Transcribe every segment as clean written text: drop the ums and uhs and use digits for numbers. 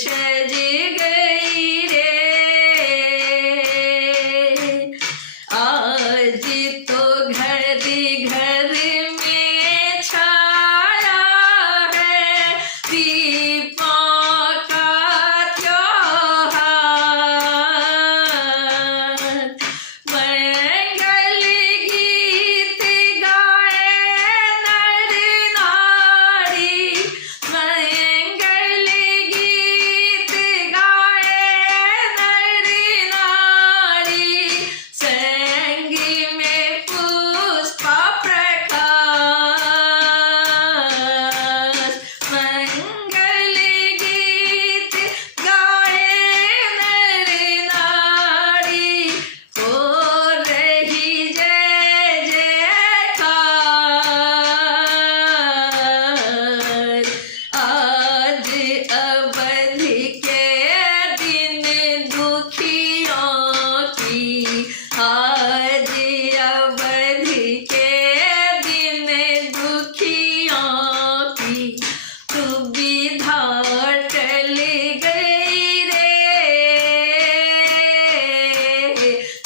सज गई रे। आज तो घर घर में छाया है दीपों का त्योहार। मंगल गीत गाए नर नारी, मंगल गीत गाए नर नारी, संग में पुष्प प्रकाश। मंगल गीत गाए नर नारी, हो रही जय जयकार। आज अवध के दिन दुखियों की, आज अवध के दिन दुखियों की सुविधा टल गई रे।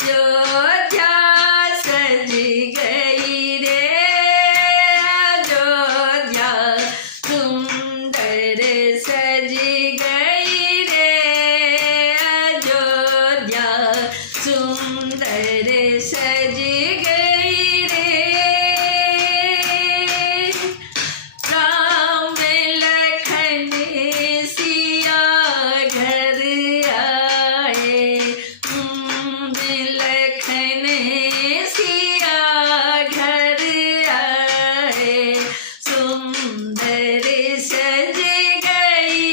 अयोध्या सज गई रे, अयोध्या सुंदर सज गई रे, अयोध्या सुंदर सज गई रे। राम लखन सिया घर आए, लखन सिया घर आए, सुंदर सज गई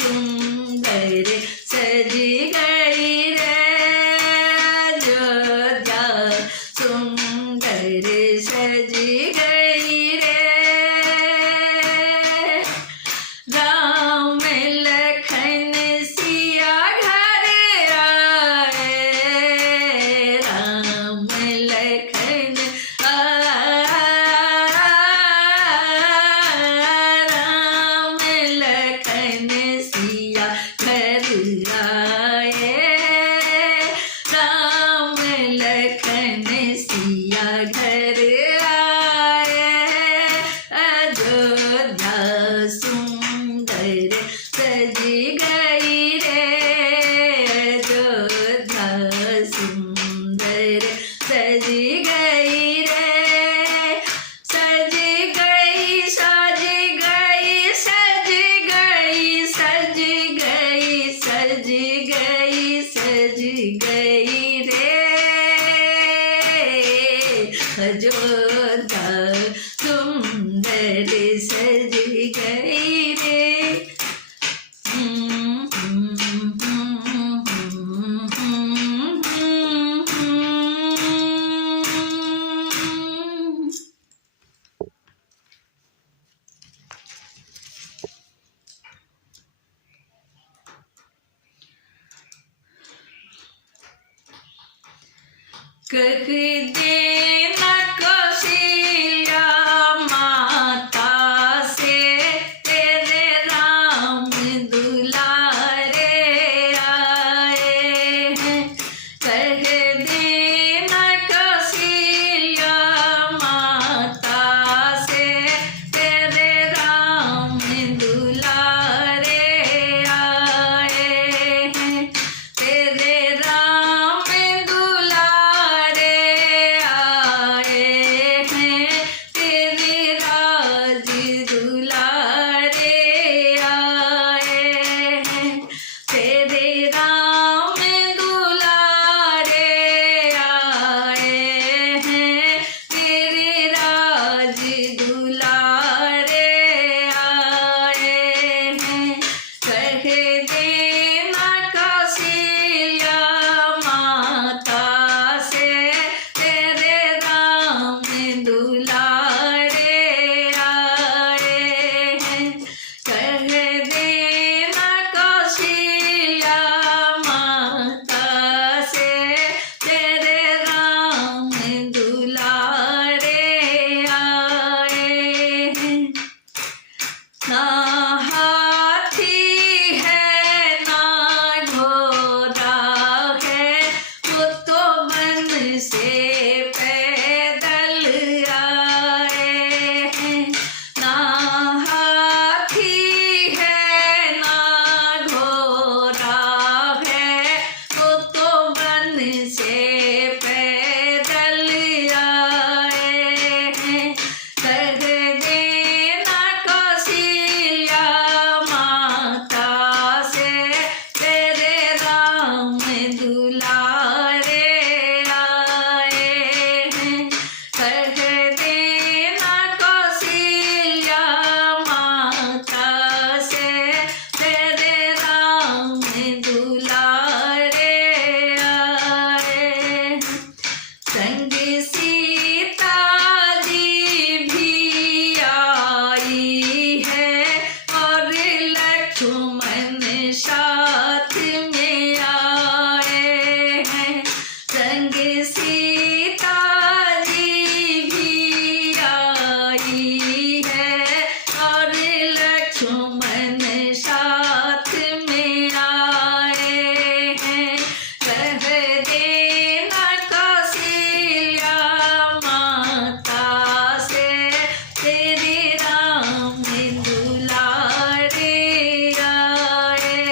सुंदर सज गई रे अयोध्या सुंदर सज गई रे राम लखन सिया घर आए राम लखन राम लखन सिया घर आए राम लखन सिया घर आए अयोध्या सुंदर सज गई रे अयोध्या सुंदर सज गई रे सज गई सज गई सज गई सज गई सज गई सज गई रे अयोध्या सुंदर सज गई रे कह देना कौशल्या माता से तेरे राम दुलारे आए हैं कह देना कौशल्या माता से तेरे राम दुलारे आए हैं तेरे राम दुलारे आए हैं तेरे राज दुलारे आए हैं तेरे राम दुलारे आए हैं तेरे राज दुलारे आए हैं कह देना कौशल्या माता से तेरे राम दुलारे आए हैं कह देना कौशल्या माता से तेरे राम दुलारे आए हैं ना हाथी है ना घोड़ा है वो तो वन से पैदल आए हैं ना हाथी है ना घोड़ा है वो तो वन से पैदल आए हैं कह देना कौशल्या माता से तेरे राम दुलारे आए हैं कह देना कौशल्या माता से तेरे राम दुलारे आए हैं संग सीता जी भी आई है और लक्ष्मण साथ में आए हैं संग सीता जी भी आई है और लक्ष्मण साथ में आए हैं कह देना कौशल्या माता से तेरे राम दुलारे आए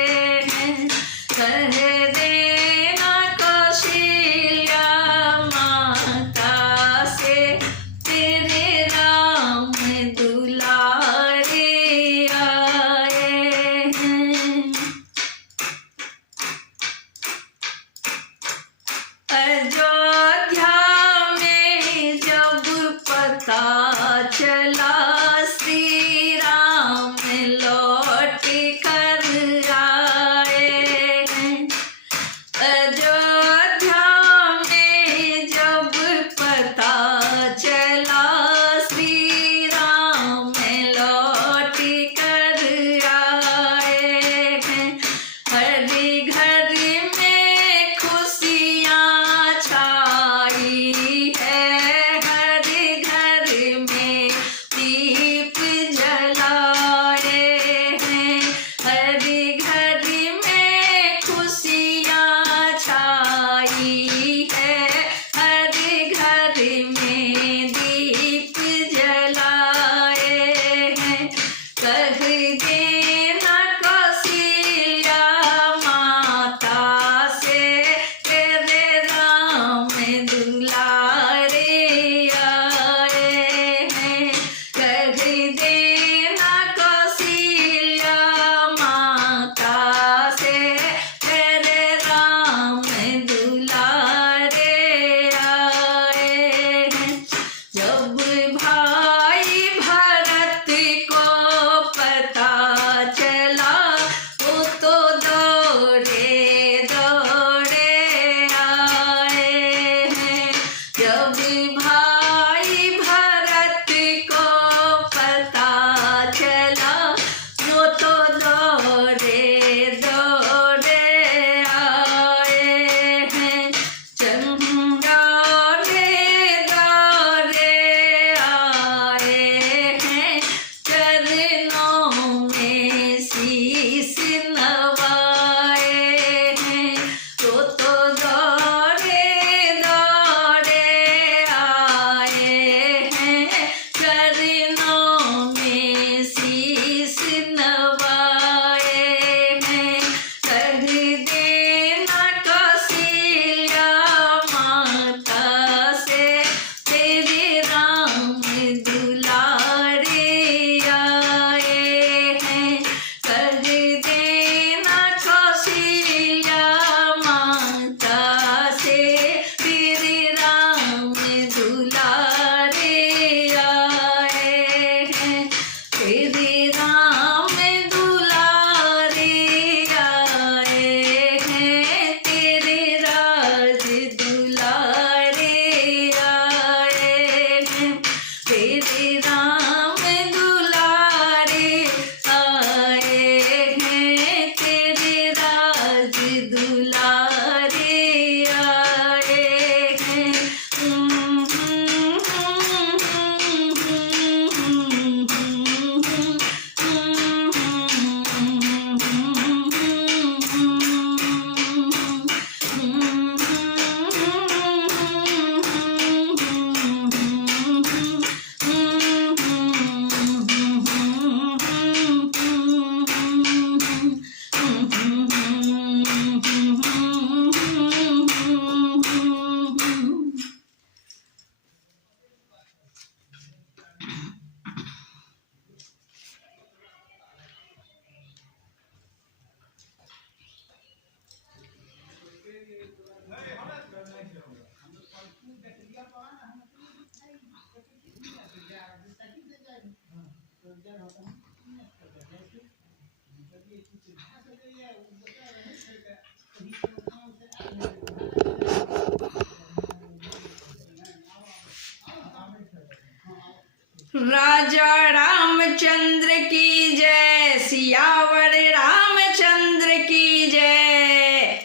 राजा रामचंद्र की जय, सियावर रामचंद्र की जय।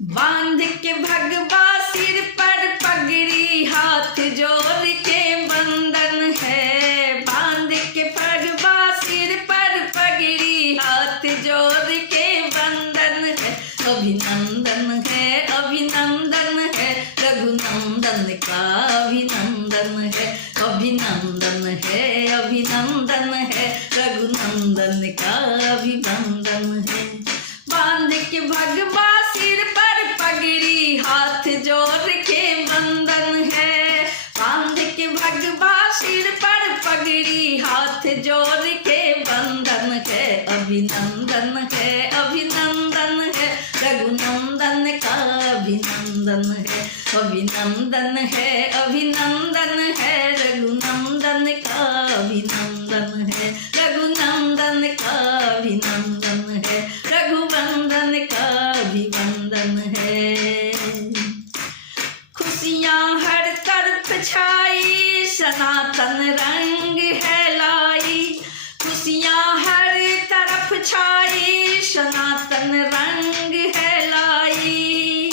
बांध के भगवा सिर पर पगड़ी, हाथ जोड़ के बंधन है। बांध के भगवा सिर पर पगड़ी, हाथ जोड़ के बंधन है। अभिनंदन है, अभिनंदन है, रघुनंदन का अभिनंदन है। अभिनंदन है, अभिनंदन है, रघुनंदन का अभिनंदन है। बांध के भगवा सिर पर पगड़ी, हाथ जोड़ के बंधन है। बांध के भगवा सिर पर पगड़ी, हाथ जोड़ के बंधन है। अभिनंदन है, अभिनंदन है, रघुनंदन का अभिनंदन है। अभिनंदन है, अभिनंदन है, रघुनंदन का अभिनंदन है। रघुनंदन का अभिनंदन है, रघुवंदन का अभिवंदन है। खुशियाँ हर तरफ छाई, सनातन रंग है लाई। खुशियाँ हर तरफ छाई, सनातन रंग है लाई।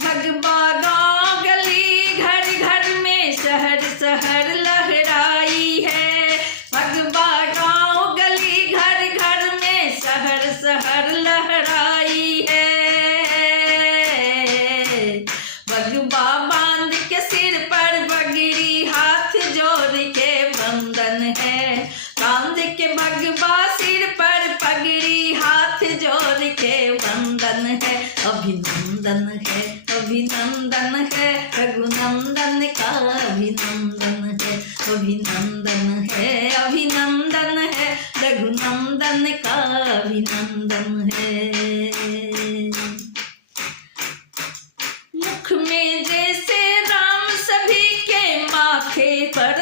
भगवा गाँव गली घर घर में, शहर शहर लहराई है। भगवा गाँव गली घर घर में, शहर शहर लहराई है। भगवा बांध के सिर पर पगड़ी, हाथ जोड़ के बंधन है। बांध के भगवा सिर पर पगड़ी, हाथ जोड़ के बंधन है। अभिनंदन है, अभिनंदन है, रघुनंदन का अभिनंदन है। अभिनंदन है, अभिनंदन है, रघुनंदन का अभिनंदन है। मुख में जैसे राम, सभी के माथे पर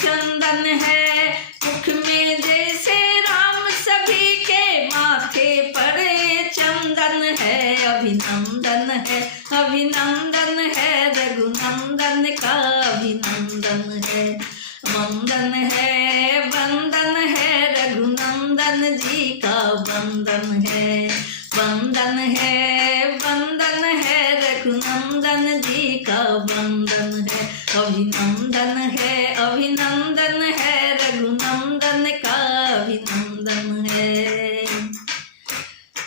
चंदन है। मुख में जैसे राम, सभी के माथे पर चंदन है। अभिनंदन है, अभिनंदन है, रघुनंदन का अभिनंदन है। वंदन है, वंदन है, रघुनंदन जी का वंदन है। वंदन है, वंदन है, रघुनंदन जी का वंदन है। अभिनंदन है, अभिनंदन है, रघुनंदन का अभिनंदन है।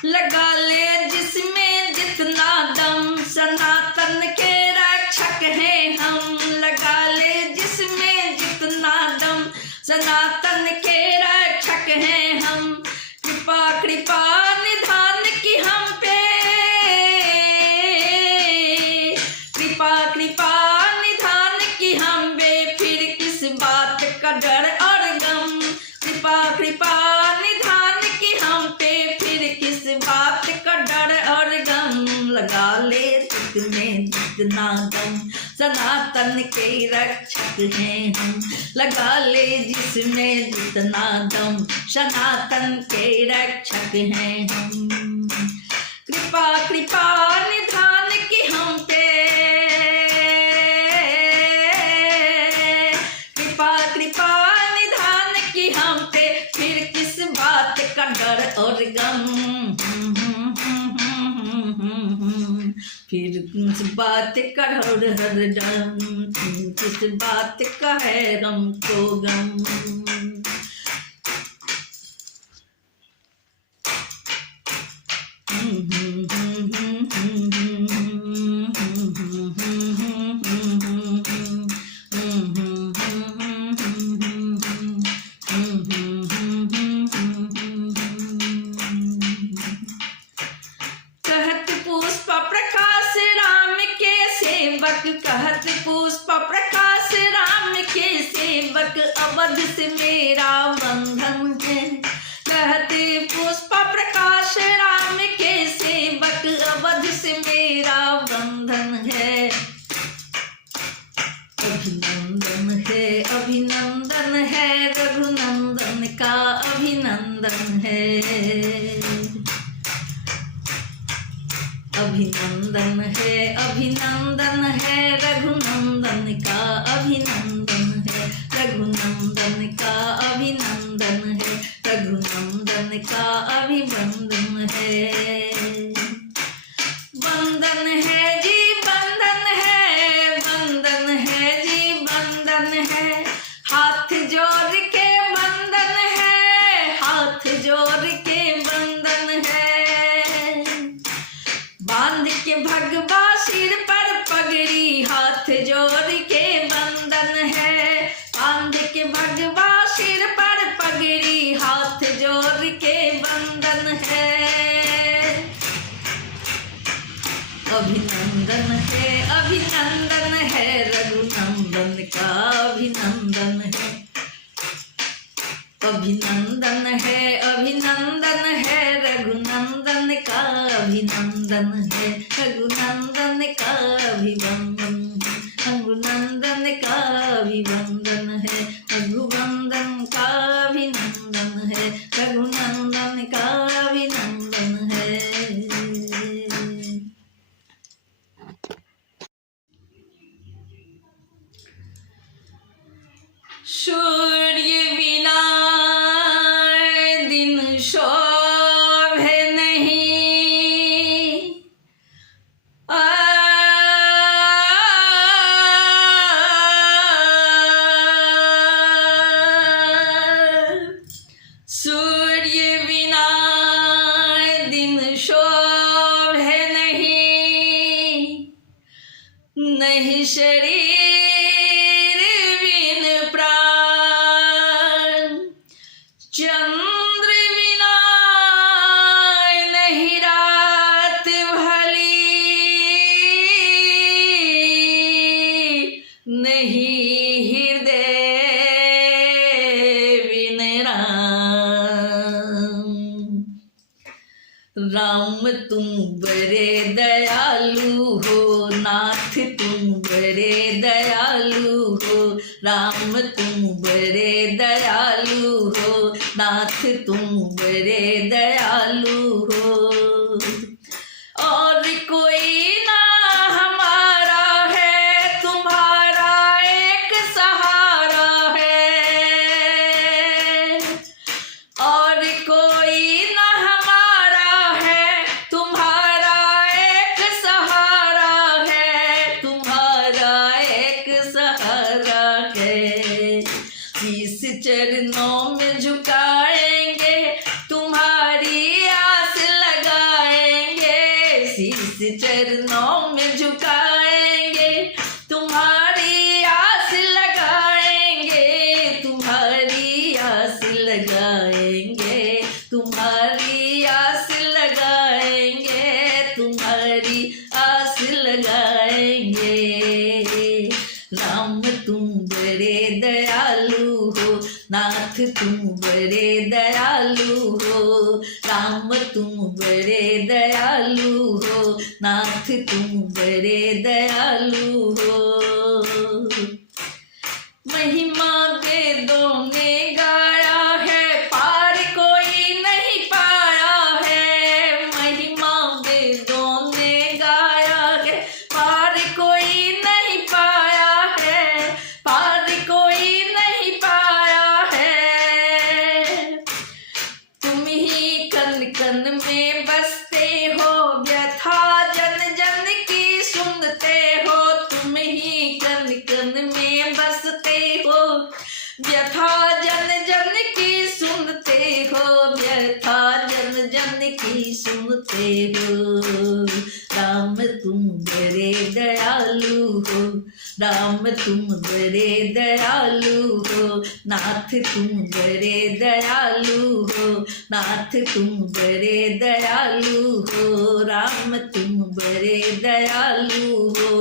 लगा ले जिसमें जितना दम, सनातन के रक्षक हैं हम। लगा ले जिसमें जितना दम, सनातन के रक्षक हैं हम। कृपा कृपा निधान की हम पे, कृपा कृपा निधान की हम पे, फिर किस बात का डर और गम। कृपा कृपा निधान की हम पे, फिर किस बात का डर और गम। लगा ले जिसमें जितना दम, सनातन के रक्षक हैं हम। लगा ले जिसमें जितना दम, सनातन के रक्षक हैं हम। कृपा कृपा निधान की हम पे, कृपा कृपा निधान की हम पे, फिर किस बात का डर और गम। फिर किस बात का हर हर डम, किस बात का है हमको गम। कहत पुष्प प्रकाश राम के सेवक, अवध से मेरा बंधन है। कहत पुष्प प्रकाश राम के सेवक, अवध से मेरा बंधन है। अभिनंदन है, अभिनंदन है, रघुनंदन का अभिनंदन है। अभिनंदन है रघुनंदन का, अभिनंदन है रघुनंदन का, अभिनंदन है रघुनंदन का, अभिवंदन है। वंदन है जी वंदन है, वंदन है जी वंदन है, हाथ जोड़ के वंदन है, हाथ जोड़ के वंदन है। बांध के भगवा सिर पर पगड़ी, हाथ जोड़ के वंदन है, बांध के भगवा सिर पर पगड़ी, हाथ जोड़ के वंदन है। अभिनंदन है रघुनंदन का, अभिनंदन है। अभिनंदन है रघुनंदन का, अभिनंदन है रघुनंदन का, अभिवंदन है रघुनंदन का, अभिवंदन है रघुवंदन का, अभिनंदन है रघुनंदन का, अभिनंदन है। सूर्य बिना दिन शोभे नहीं, सूर्य बिना दिन शोभे नहीं, नहीं शरीर बिन प्राण, चंद्र बिना नहीं रात भली, नहीं हृदय बिन राम। राम तुम बड़े दयालु हो, नाथ तुम बड़े दयालु हो, राम तुम बड़े दयालु हो, नाथ तुम बड़े दयालु हो। और कोई ना हमारा है, तुम्हारा एक सहारा है, और कोई ना हमारा है, तुम्हारा एक सहारा है, तुम्हारा एक सहारा है। शीश चरणों में झुकाएंगे, तुम्हारी आस लगाएंगे, शीश चरणों में झुकाएंगे, तुम्हारी आस लगाएंगे, तुम्हारी आस लगाएंगे, तुम्हारी आस लगाएंगे, तुम्हारी आस लगाएंगे। राम तुम बड़े दयालु हो, नाथ तुम बड़े दयालु हो, राम तुम बड़े दयालु हो, नाथ तुम बड़े दयालु हो। महिमा वेदों ने गाया है, पार कोई नहीं पाया है, महिमा वेदों ने गाया है, पार कोई नहीं पाया है, पार कोई नहीं पाया है। तुम ही कन कन में बसते हो, व्यथा जन जन की सुनते हो, तुम ही कन कन में बसते हो, व्यथा जन जन की सुनते हो, व्यथा जन जन की सुनते हो। राम तुम बड़े दयालु हो, राम तुम बड़े दयालु हो, नाथ तुम बड़े दयालु हो, नाथ तुम बड़े दयालु हो, राम तुम बड़े दयालु हो।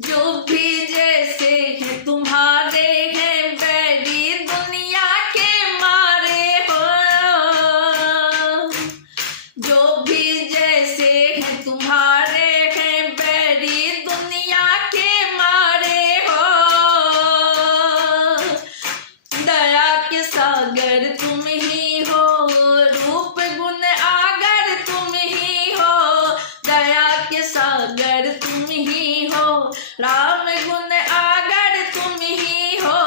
जो भी जैसे हैं तुम्हारे हैं, बैरी दुनिया के मारे हो, जो भी जैसे हैं तुम्हारे हैं, बैरी दुनिया के मारे हो। दया के सागर सागर तुम ही हो, रूप गुण आगर तुम ही हो, दया के सागर तुम ही हो, राम गुण आगर तुम ही हो,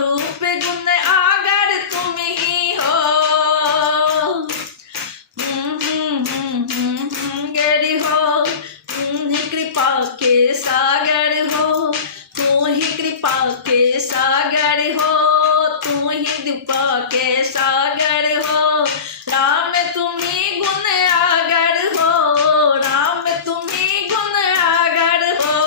रूप गुण आगर तुम ही हो। गरी हो तुम ही कृपा के सागर हो, तू ही कृपा के सागर हो, तू ही कृपा के सागर हो, राम तुम ही गुण आगर हो, राम तुम ही गुण आगर हो।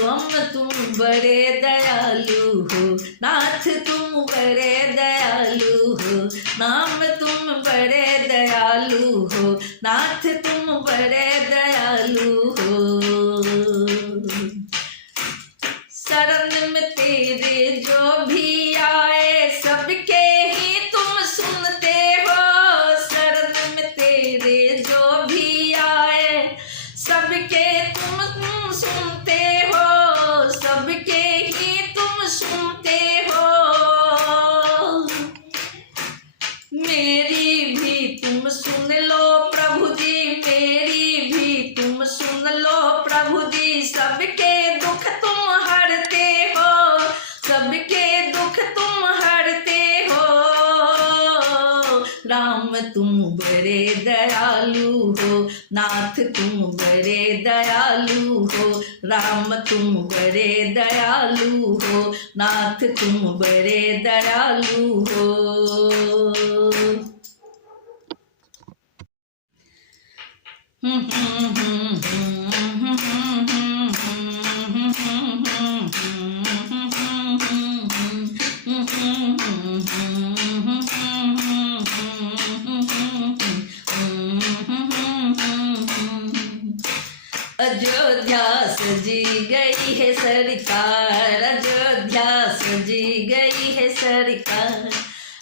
हम तुम बड़े दयालु हो, नाथ तुम बड़े दयालु हो, नाम तुम बड़े दयालु हो, नाथ तुम बड़े दयालु हो। शरण में तेरे जो भी आए, सबके ही तुम सुनते हो, शरण में तेरे जो भी आए, सबके तुम सुनते हो, सबके ही तुम सुनते हो। मेरी भी तुम सुन लो प्रभु जी, मेरी भी तुम सुन लो प्रभु जी, सबके दुख तुम हरते हो, सबके दुख तुम हरते हो। राम तुम बड़े दयालु हो, नाथ तुम बड़े दयालु हो, राम तुम बड़े दयालु हो, नाथ तुम बड़े दयालु हो। अयोध्या सजी गई है सरकार, अयोध्या सजी गई है सरकार,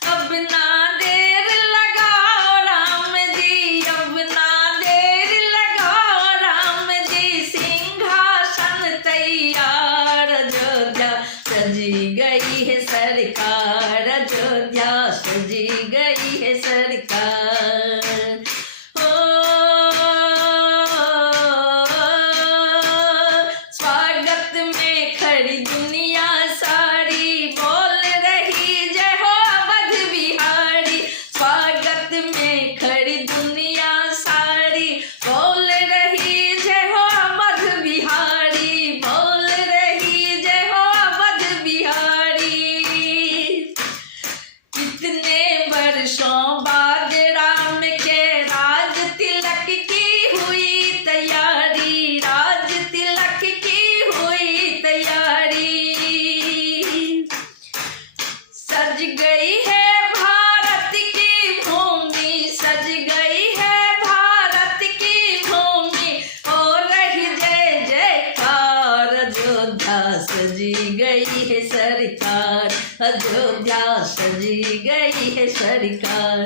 अब ना देर लगाओ राम जी, अब ना देर लगाओ राम जी, सिंहासन तैयार, अयोध्या सजी गई है सरकार, अयोध्या सजी गई है सरकार। सजी गई है सरकार, अयोध्या सजी गई है सरकार।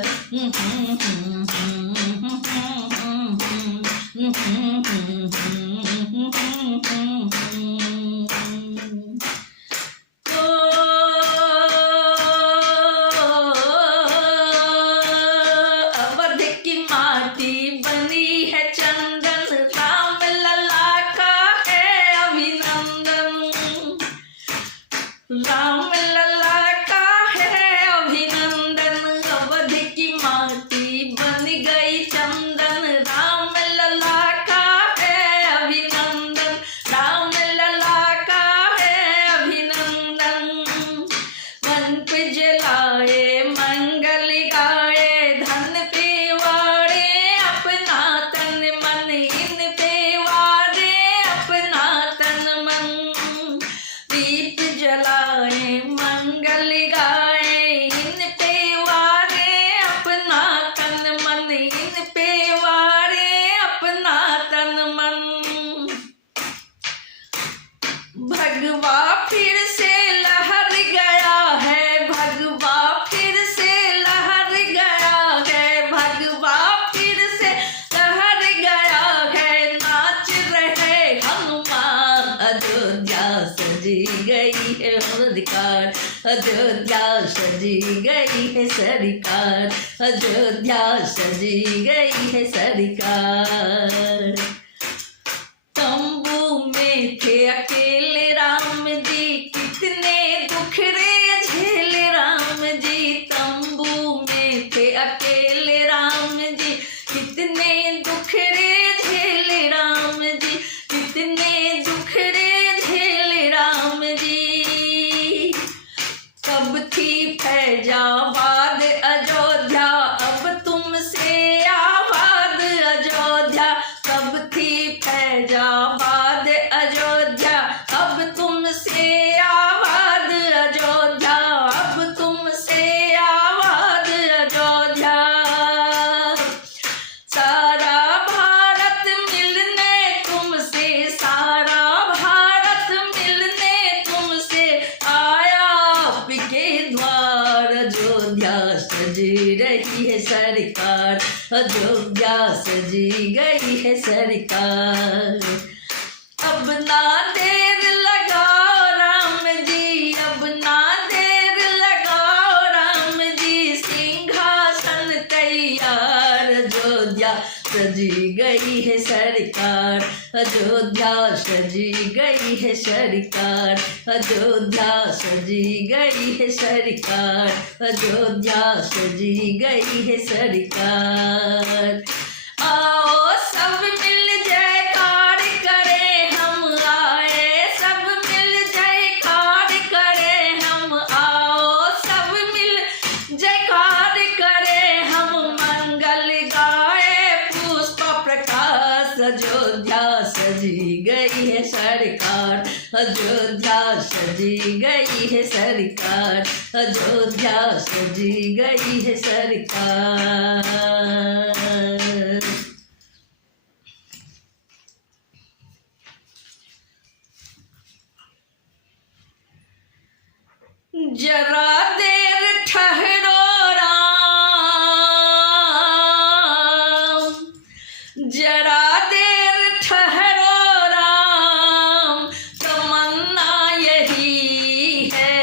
अवध की माटी बनी है चंदन, राम लला का है अभिनंदन, राम लला का है अभिनंदन। अवध की माटी बन गई चंदन, राम लला का है अभिनंदन, राम लला का है अभिनंदन। मन पे जलाए मंगल गाए, धन पे वाड़े अपना तन मन, इन पे वाड़े अपना तन मन। दीप जलाए मंगल गाए, इन पे वारे अपना तन मन, इन पे वारे अपना तन मन। भगवा फिर से लहर गया है, भगवा फिर अयोध्या सजी गई है सरकार, अयोध्या सजी गई है सरकार। तंबू में थे अकेले राम जी, कितने दुख रे झेले राम जी। तंबू में थे अकेले राम जी, कितने दुख रे झेले राम जी, कितने दुख रे झेले राम जी। कब थी फैजाबाद अयोध्या, अब तुमसे आबाद अयोध्या। कब थी फैजाबाद अयोध्या, अब तुमसे आबाद अयोध्या, अब तुमसे आबाद अयोध्या। सारा भारत मिलने तुमसे, सारा भारत मिलने तुमसे आया आपके द्वार। अयोध्या सजी रही है सरकार, अयोध्या सजी गई है सरकार। अब ना देर लगाओ राम जी, अब ना देर लगाओ राम जी, सिंहासन तैयार। अयोध्या सजी गई है सरकार, अयोध्या सजी गई है सरकार, अयोध्या सजी गई है सरकार, अयोध्या सजी गई है सरकार। आओ सब मिल जयकार करें हम, आए सब मिल जयकार करें हम। आओ सब मिल जयकार करें हम, मंगल गाए पुष्प प्रकाश। अयोध्या सजी गई है सरकार, अयोध्या सजी गई है सरकार, अयोध्या सजी गई है सरकार। जरा देर ठहरो राम, जरा देर ठहरो राम, तमन्ना यही है।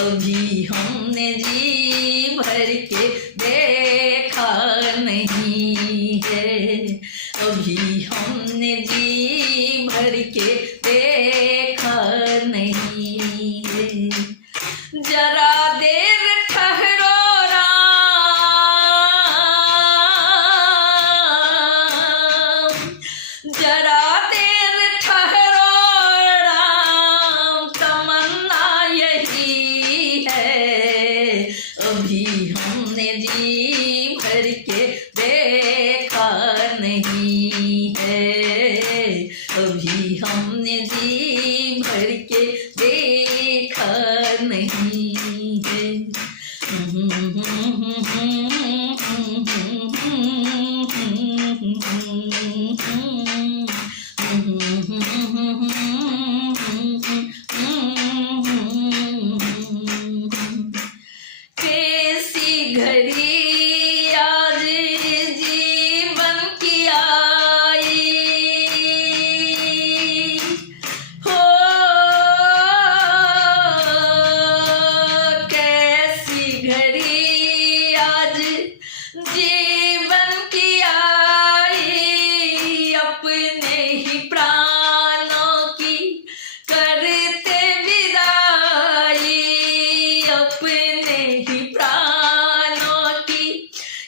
अभी हमने जी भर के देखा नहीं है, अभी हमने जी भर के देखा नहीं है। जरा देर ठहरो राम, जरा देर ठहरो राम, तमन्ना यही है। अभी हमने जी भर के देखा नहीं है, अभी हमने जी भर के देखा नहीं है। कैसी घड़ी आज जीवन की आई हो, कैसी घड़ी आज जीवन की आई। अपने ही प्राणों की करते विदाई, अपने ही प्राणों की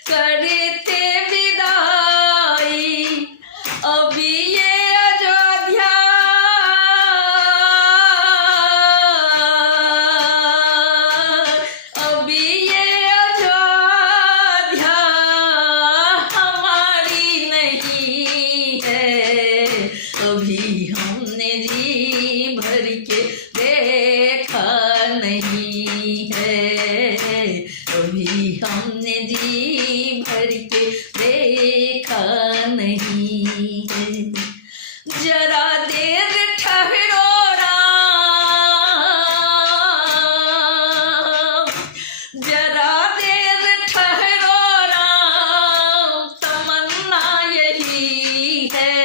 करते विदाई। अभी ये अयोध्या अभी ये अयोध्या हमारी नहीं है। अभी हमने जी भर के देखा नहीं है, अभी हमने जी भर के देखा नहीं है। जरा देर ठहरो राम, जरा देर ठहरो राम, तमन्ना यही है।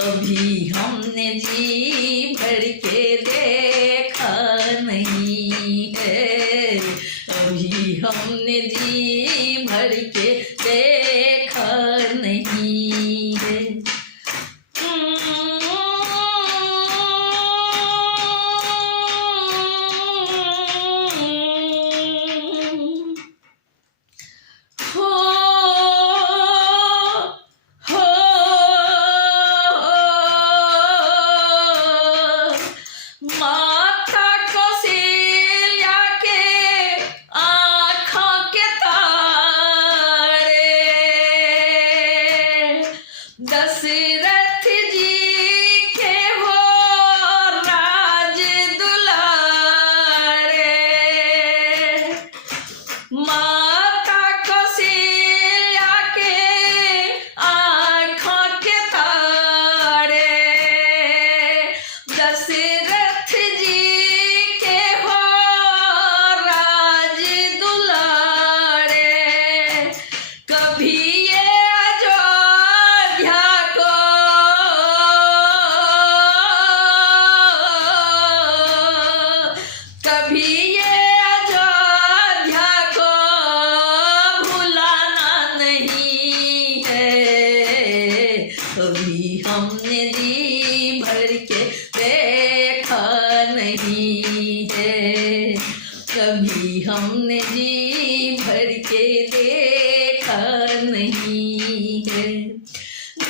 अभी हमने जी भर के देखा नहीं नहीं है, अभी हमने जी भर के देखा नहीं है। माथा को सिया के आँखों के तारे, दशरथ जी के हो राज दुलारे। माता कौशल्या के आँखों के तारे, दशरथ जी के हो राज दुलारे। कभी ये अयोध्या को कभी ये अयोध्या को भुलाना नहीं है, अभी हमने जी भर के देखा नहीं है, कभी हमने जी भर के देखा नहीं है।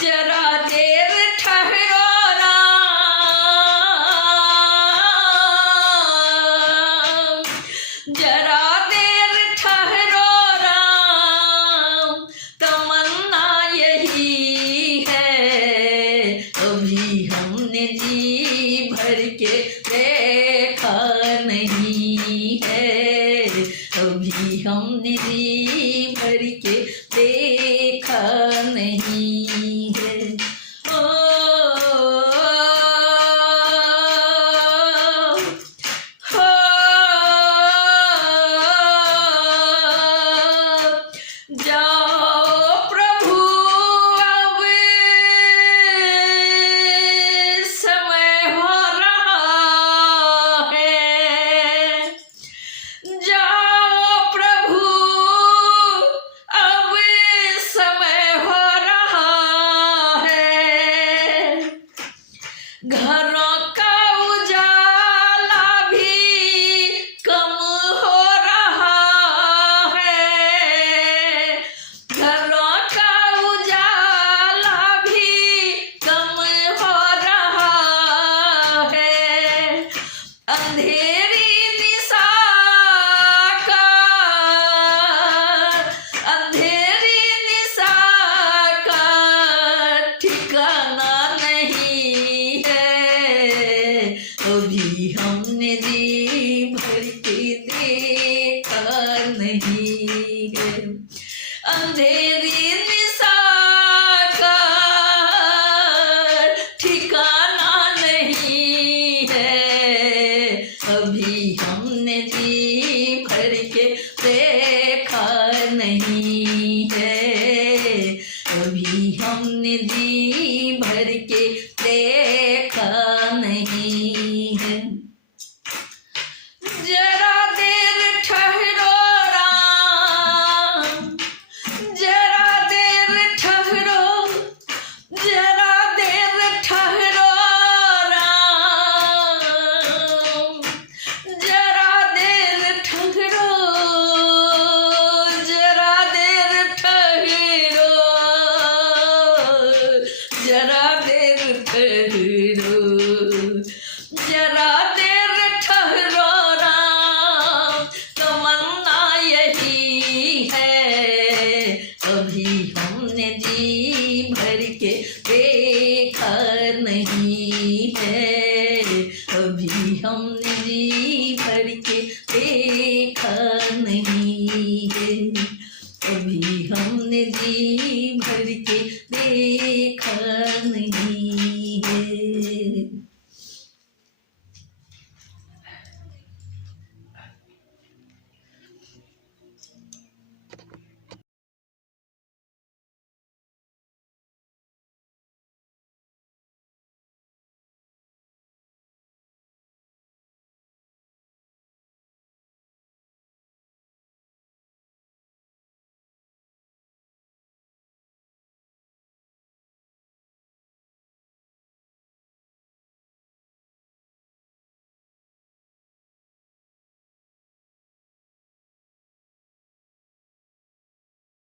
जरा देर ठहरो राम, जरा देर ठहरो राम, तमन्ना यही है, अभी हमने जी भर के देखा नहीं है, अभी हमने जी भर के देखा नहीं है। जाओ प्रभु अब समय हो रहा है, जाओ प्रभु अब समय हो रहा है। घरों का उजाला भी कम हो रहा है, घरों का उजाला भी कम हो रहा है। अंधेरी निशा का, अंधेरी निशा का ठिकाना नहीं है, अभी हमने जी भर के देखा नहीं है। अंधेरी निशा का ठिकाना नहीं है, अभी हमने जी